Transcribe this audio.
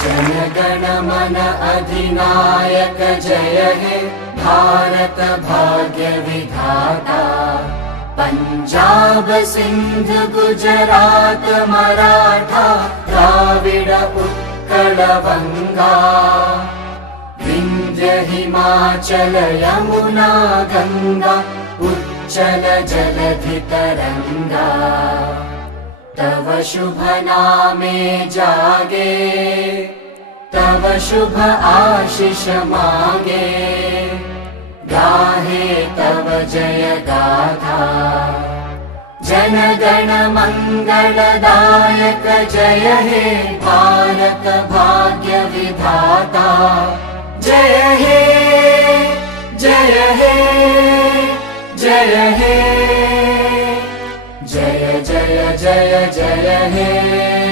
जनगण मन अधिनायक जय हे भारत भाग्य विधाता। पंजाब सिंध गुजरात मराठा द्राविड उत्कल बंगा। विंध्य हिमाचल यमुना गंगा उच्चल जलधि तरंगा। तव शुभ नामे जागे तव शुभ आशीष मागे। गाहे तव जय गाथा जनगण मंगलदायक जय हे भारत भाग्य विधाता। जय हे जय हे जय हे जय जय जय जय हे।